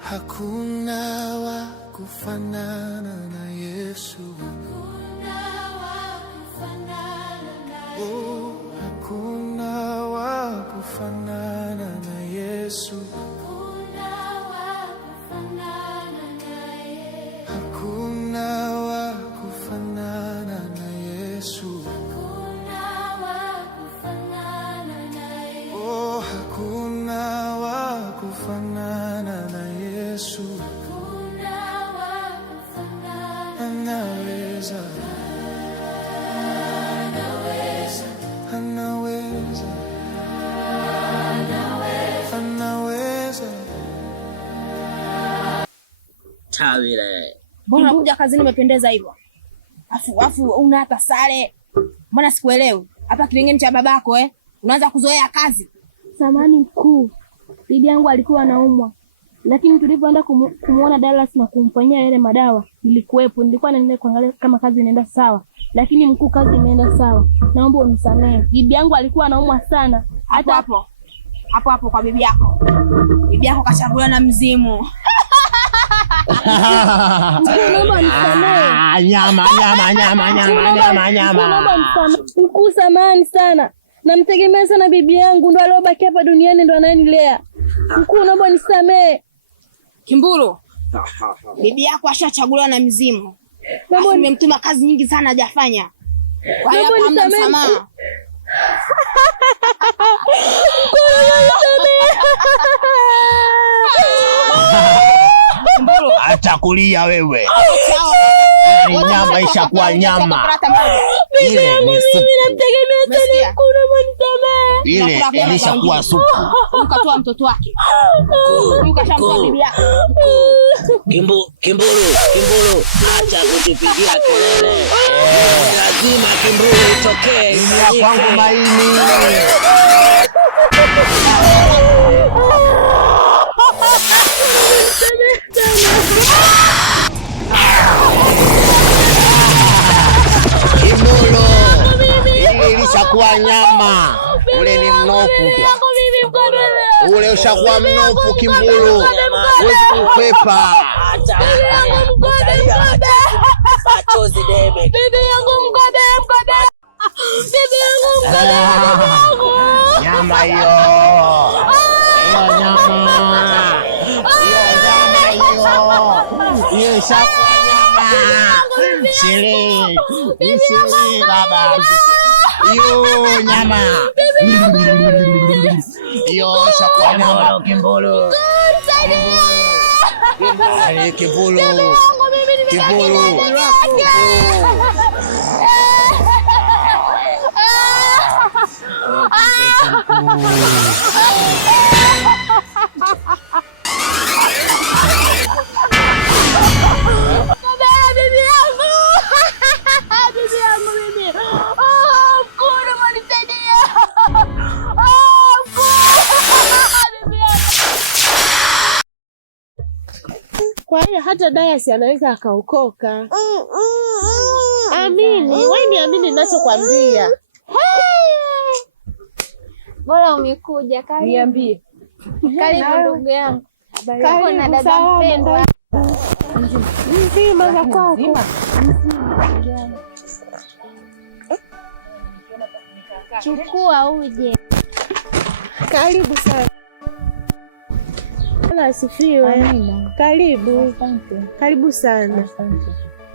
Hakuna wa kufanana na Yesu. Oh, hakuna wa kufanana na Yesu. Hakuna wa kufanana na Yesu. Oh, hakuna wa kufanana na Yesu. Anaweza, anaweza, anaweza. Tawile, mbona kuja kazini umependeza hivyo? Afu una hata sare. Mbona sikuelewi? Hapa kilingeni cha babako unaanza kuzoea kazi. Samani mkuu, bibi yangu alikuwa anaumwa, lakini tulipoenda kumuona Dallas na kumfanyia yale madawa nilikuwepo. Nilikuwa naenda kuangalia kama kazi inaenda sawa, lakini mkuu, kazi inaenda sawa. Naomba unisamehe. Bibi yangu alikuwa anaumwa sana. Hata hapo kwa bibi yako. Bibi yako kashambuliwa na mzimu. Naomba unisamehe. Nyama. Mkuu, samahani sana. Namtegemea sana bibi yangu, ndo aliyobaki hapa duniani, ndo anayenilea. Mkuu, naomba nisamehe. Kimburu, bibi yako ashachaguliwa na mizimu. Nimemtuma kazi nyingi sana hajafanya. Kwa hiyo hamna msamaha. Kimburu, acha kulia wewe. Nyama ishakuwa nyama. Ile ni supu. Mimi namtegemea sana mkuu, naomba nisamehe. Ile ilishakuwa supu. Ukatoa mtoto wake. Ukashamtoa bibi yako. Kimburu, acha kutupigia kelele. Lazima Kimburu itokee. Ni kwangu maini. Kimburu, ili ilishakuwa nyama. Ule ni mnofu. Ule ushakuwa mnofu Kimburu. Huwezi kukwepa. Machozi debe. Bibi yangu mkode. Nyama hiyo. Nyama. Hiyo ishakuwa nyama. Shiri baba. Hiyo nyama. Hiyo ishakuwa nyama Kimburu. Kimburu. Kwa hiyo hata Dallas anaweza akaokoka. Amini, wewe ni amini ninachokwambia. Bora umekuja, karibu. Niambie. Karibu ndugu yangu. Kako na dada mpendwa. Nzima za kwako. Chukua uje. Karibu sana. Asifiwe. Amina. Karibu. Asante. Karibu sana. Asante.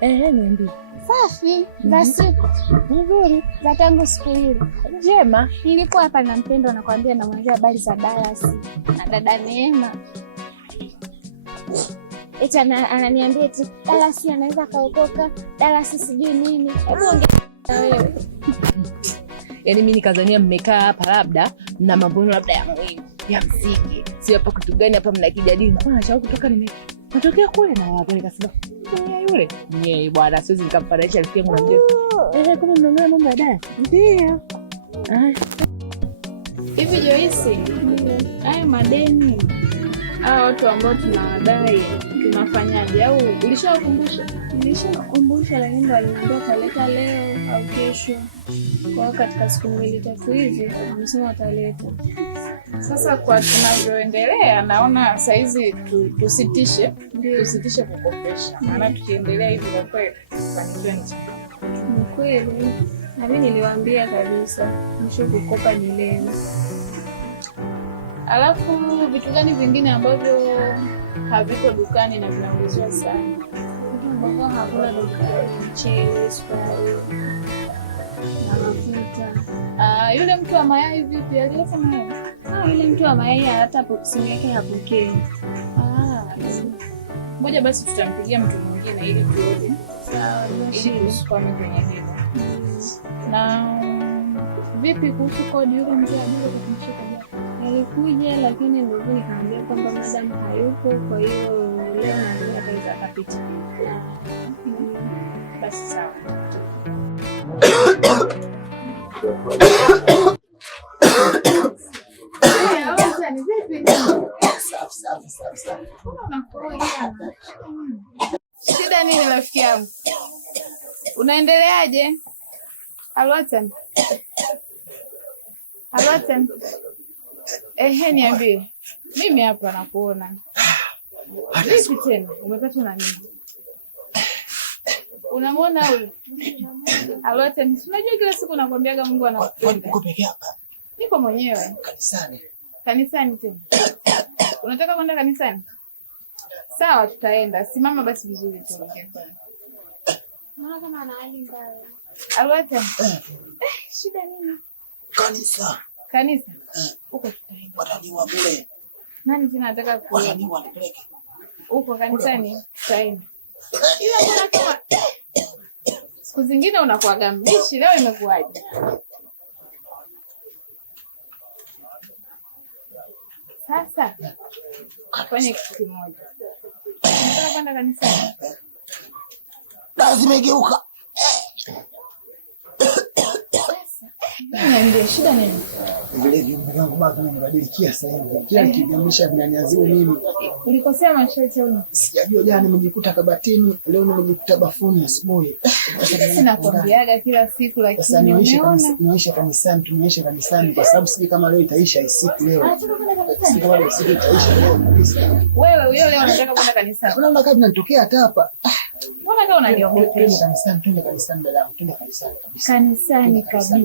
Niambie. Safi. Za siku. Nzuri. Za tangu siku hili. Njema. Nilikuwa hapa na mpendwa nakwambia, namwambia habari za Dallas na dada Neema. Eti ananiambia eti Dallas anaweza kaokoka, Dallas sijui nini. Hebu ongea na wewe. Yaani mimi nikazania mmekaa hapa labda na mambo labda ya muhimu, ya msingi. Sio hapa kitu gani hapa mnakijadili. Mbona shauku kutoka natokea kule na wapi, nikasema yule. Yeye bwana siwezi nikamfananisha rafiki yangu na mjeo. Kama mnaongea mambo ya Dallas. Ndio. Hivi Joyce, hayo madeni watu ambao tunawadai tunafanyaje? Au ulishawakumbusha? Nilishakumbusha, lakini waliniambia taleta leo au kesho. Kwa katika siku mbili tatu hizi wamesema wataleta. Sasa kwa tunavyoendelea naona saizi tusitishe kukopesha. Maana tukiendelea hivi kwa kweli tufanikiwe ni changamoto. Ni kweli. Na mimi niliwaambia kabisa mwisho kukopa ni leo. Alafu vitu gani vingine ambavyo haviko dukani na vinauzwa sana? Ambavyo hakuna dukani, mchele, sukari na mafuta. Yule mtu wa mayai vipi? Alileta mayai? Yule mtu wa mayai hata simu yake hapokei. Moja basi tutampigia mtu mwingine ili tuone. Sawa, ili tusikwame kwenye hilo. Na vipi kuhusu kodi? Yule mtu alikuja, lakini ndio nikamwambia kwamba madam hayupo, kwa hiyo leo na ataweza akapita. Basi sawa. Shida nini rafiki yangu? Unaendeleaje? Alwatan. Niambie. Mimi hapa nakuona. Vipi tena? Umepata na nini? Unamwona huyu? Alwatan, unajua kila siku nakwambiaga Mungu anakupenda. Uko peke yako? Niko mwenyewe. Kanisani. Kanisani tena? Unataka kwenda kanisani? Sawa, tutaenda. Simama basi vizuri tuongee. Mama kama ana hali mbaya. Alwatan. Shida nini? Kanisa? Uko tutaenda. Wataniwa bure. Nani tena anataka kuona? Wataniwa nipeleke. Uko kanisani? Tutaenda. Ila bwana kama siku zingine unakuwaga mbishi, leo imekuwaje? Sasa fanye kitu kimoja. Unataka kwenda kanisani? Lazima igeuka. Niambie shida nini? Vile viumbe vyangu bado vinanibadilikia sasa hivi. Kila nikigamisha vinaniadhibu mimi. Ulikosea masharti au? Sijajua jana nimejikuta kabatini, leo nimejikuta bafuni asubuhi. Sina kwambiaga kila siku lakini sasa nionyeshe kanisani kwa sababu siji kama leo itaisha siku leo. Siji kama leo siku itaisha leo kabisa. Wewe huyo leo unataka kwenda kanisani? Unaona kama vinatokea hata hapa. Mbona kama unaniogopesha? Twende kanisani dada, twende kanisani kabisa. Kanisani kabisa.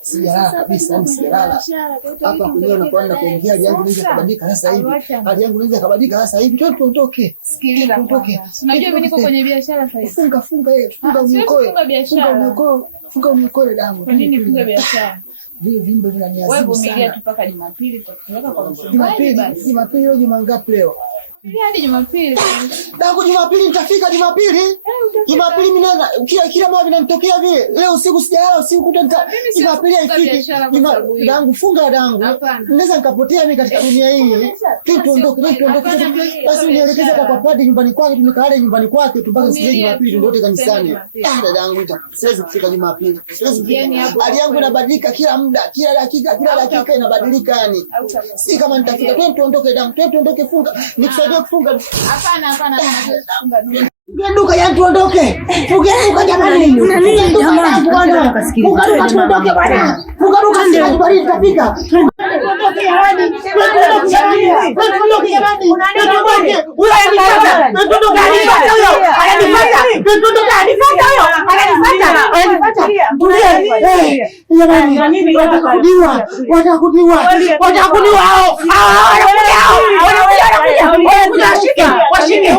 Sijalala kabisa, sijalala. Hapa kwenyewe nakwenda kuingia hali yangu inaweza kubadilika sasa hivi. Hali yangu inaweza kubadilika sasa hivi. Tuondoke. Sikiliza kwanza. Unajua mimi niko kwenye biashara sasa hivi. Funga yeye, funga uniokoe. Funga uniokoe damu. Kwa nini funga biashara? Vile vimbo vinaniazibu sana. Wewe vumilia tu mpaka Jumapili tutapeleka kwa mchungaji. Jumapili leo juma ngapi leo? Hadi Jumapili. Dangu Jumapili nitafika Jumapili. Jumapili mimi kila mara vinanitokea vile. Leo usiku sijalala, usiku kuta Jumapili haifiki. Dangu funga dangu. Naweza nikapotea mimi katika dunia hii. Tuondoke. Basi nielekeze kwa padi nyumbani kwake, tunikale nyumbani kwake mpaka sije Jumapili tuondoke kanisani. Dadangu siwezi kufika Jumapili. Hali yangu inabadilika kila muda, kila dakika inabadilika yani. Si kama nitafika. Tuondoke dangu, tuondoke funga. Nikusaidie kufunga. Hapana. Duka ya tuondoke. Funga duka jamani. Nini jamani? Funga duka tuondoke bwana. Funga duka ndio bali tutafika. Tuondoke hadi. Tuondoke jamani. Tuondoke. Huyo ananifuata. Tuondoke ananifuata huyo. Tuondoke ananifuata huyo. Ananifuata. Jamani, watakudiwa hao. Washike.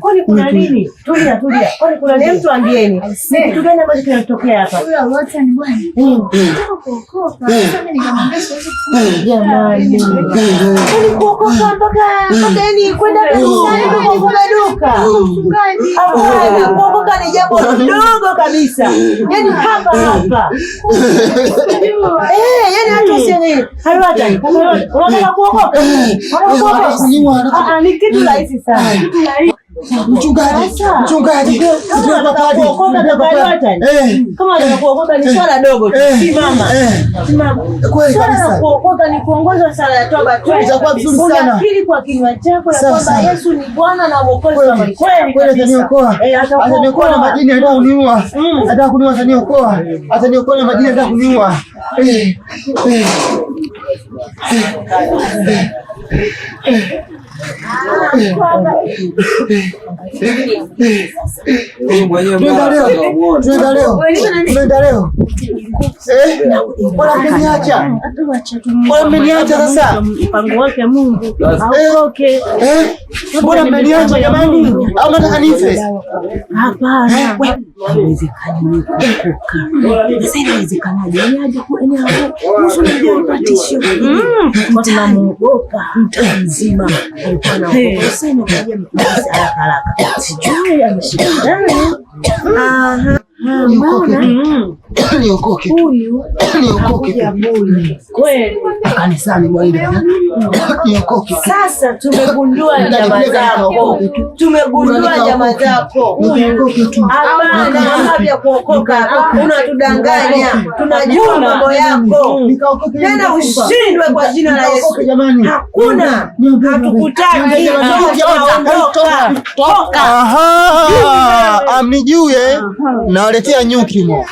Kwani kuna nini? Tulia. Kwani kuna nini? Mtu ambieni. Ni kitu gani ambacho kinatokea hapa? Huyo wote ni bwana. Nataka kuokoka. Sasa mimi nikamwambia siwezi kuokoka. Jamani. Kwani kuokoka mpaka nini? Kwenda kanisani ndio kufunga duka. Hapana, kuokoka ni jambo dogo kabisa. Yaani hapa. Yaani hata usieni. Haraka. Unataka kuokoka? Ni kitu rahisi sana. Mchungaji. Kama unakuokoka ni swala dogo tu. Simama. Kweli kabisa. Kuokoka ni kuongozwa sala ya toba tu. Itakuwa vizuri sana. Unakiri kwa kinywa chako ya kwamba Yesu ni Bwana na Mwokozi wa maisha. Kweli ataniokoa. Ataniokoa na majini anataka kuniua. Anataka kuniua, ataniokoa. Ataniokoa na majini anataka kuniua. Tunaenda leo. Mbona mmeniacha sasa? Mpango wake Mungu. Mbona mmeniacha jamani? Au nataka nife? Hapana. Haiwezekani kuokoka. Sasa inawezekanaje? Aje kuenea hapo. Mshuhudia ipatishio. Tunamuogopa mtu mzima. Alikuwa useme kwa jamii haraka. Sijui ameshikana. Niokoke. Kweli. Kanisani bwana. Niokoke. Sasa tumegundua jamaa zako. Hapana, hamna kuokoka hapa. Unatudanganya. Tunajua mambo yako. Tena ushindwe kwa jina la Yesu. Hakuna. Hatukutaki. Toka. Aha. Amnijue. Nawaletea nyuki mo.